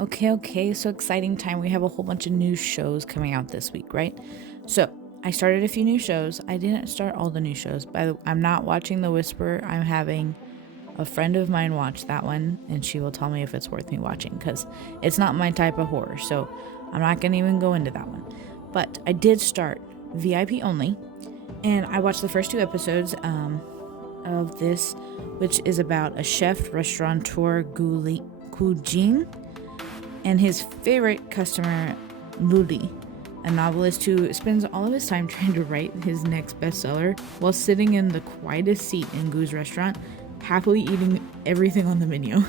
Okay, so exciting time. We have a whole bunch of new shows coming out this week, right? So, I started a few new shows. I didn't start all the new shows. I'm not watching The Whisperer. I'm having a friend of mine watch that one, and she will tell me if it's worth me watching because it's not my type of horror. So, I'm not going to even go into that one. But I did start VIP Only, and I watched the first two episodes of this, which is about a chef, restaurateur, Gu Jing, and his favorite customer, Luli, a novelist who spends all of his time trying to write his next bestseller while sitting in the quietest seat in Gu's restaurant, happily eating everything on the menu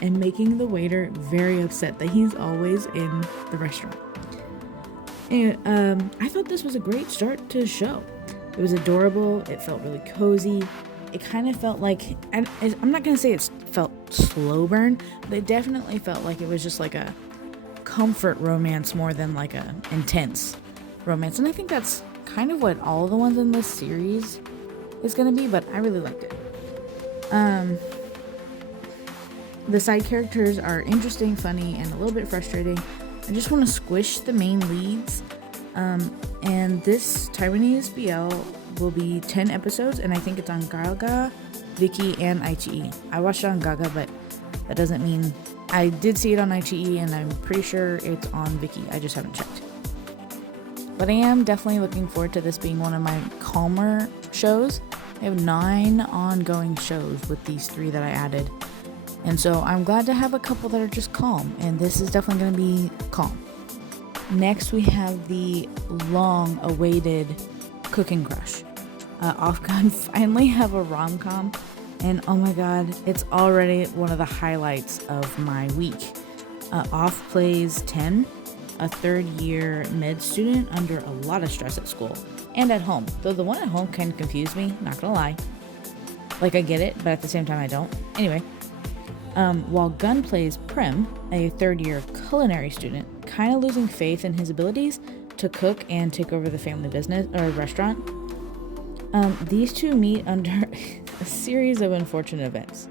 and making the waiter very upset that he's always in the restaurant. And I thought this was a great start to the show. It was adorable, it felt really cozy. It kind of felt like, and I'm not going to say it felt slow burn, but it definitely felt like it was just like a comfort romance more than like a intense romance. And I think that's kind of what all the ones in this series is going to be, but I really liked it. The side characters are interesting, funny, and a little bit frustrating. I just want to squish the main leads. And this Taiwanese BL will be 10 episodes, and I think it's on Gaga, Viki, and iQIYI. I watched it on Gaga, but that doesn't mean... I did see it on iQIYI, and I'm pretty sure it's on Viki. I just haven't checked. But I am definitely looking forward to this being one of my calmer shows. I have 9 ongoing shows with these 3 that I added. And so I'm glad to have a couple that are just calm, and this is definitely going to be calm. Next, we have the long-awaited Cooking Crush. Afghan finally have a rom-com, and oh my god, it's already one of the highlights of my week. Off plays 10, a third-year med student under a lot of stress at school and at home, though the one at home kind of confused me, not gonna lie. Like, I get it, but at the same time I don't. Anyway, while Gun plays Prim, a third-year culinary student, kind of losing faith in his abilities to cook and take over the family business or restaurant. These two meet under a series of unfortunate events,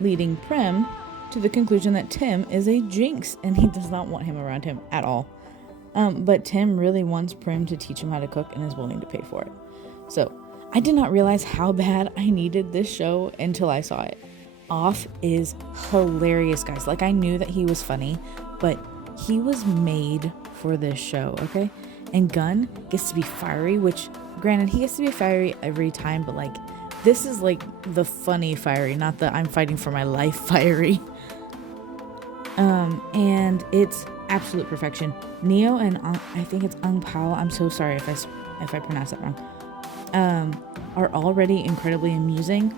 leading Prim to the conclusion that Tim is a jinx and he does not want him around him at all. But Tim really wants Prim to teach him how to cook and is willing to pay for it. So I did not realize how bad I needed this show until I saw it. Off is hilarious, guys. Like, I knew that he was funny, but he was made for this show, okay? And Gun gets to be fiery, which, granted, he gets to be fiery every time, but, like, this is, like, the funny fiery, not the I'm fighting for my life fiery. And it's absolute perfection. Neo and I think it's Ung Pao, I'm so sorry if I pronounce that wrong, are already incredibly amusing.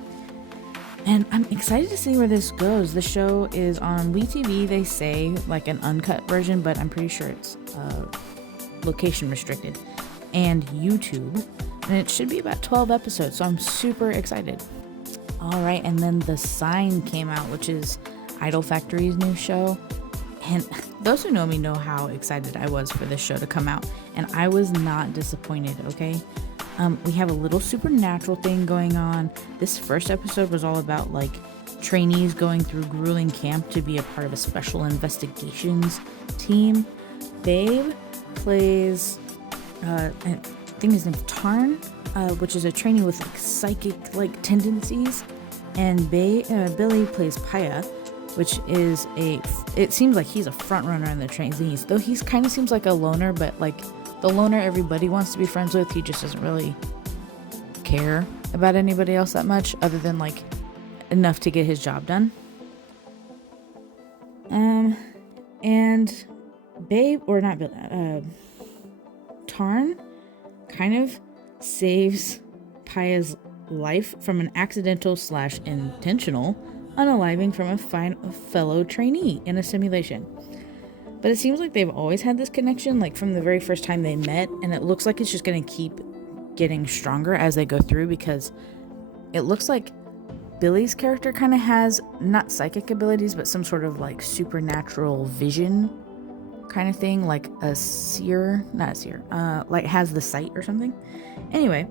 And I'm excited to see where this goes. The show is on WeTV, they say, like an uncut version, but I'm pretty sure it's location restricted, and YouTube. And it should be about 12 episodes, so I'm super excited. Alright, and then The Sign came out, which is Idol Factory's new show. And those who know me know how excited I was for this show to come out. And I was not disappointed, okay? We have a little supernatural thing going on. This first episode was all about, like, trainees going through grueling camp to be a part of a special investigations team. Babe plays, I think his name's Tarn, which is a trainee with, like, psychic-like tendencies. And Billy plays Paya, which is it seems like he's a front runner in the trainees, though he's kind of seems like a loner, but, like, the loner everybody wants to be friends with. He just doesn't really care about anybody else that much, other than, like, enough to get his job done. And Babe, or not Babe, Tarn kind of saves Paya's life from an accidental / intentional unaliving from a fellow trainee in a simulation. But it seems like they've always had this connection, like from the very first time they met, and it looks like it's just going to keep getting stronger as they go through, because it looks like Billy's character kind of has not psychic abilities, but some sort of, like, supernatural vision kind of thing, like a seer, not a seer, like has the sight or something. Anyway,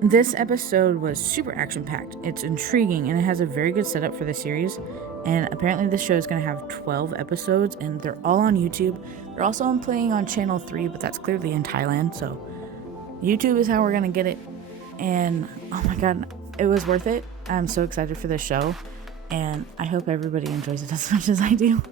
this episode was super action-packed. It's intriguing, and it has a very good setup for the series. And apparently this show is going to have 12 episodes, and they're all on YouTube. They're also playing on Channel 3, but that's clearly in Thailand, so YouTube is how we're going to get it. And oh my god, it was worth it. I'm so excited for this show, and I hope everybody enjoys it as much as I do.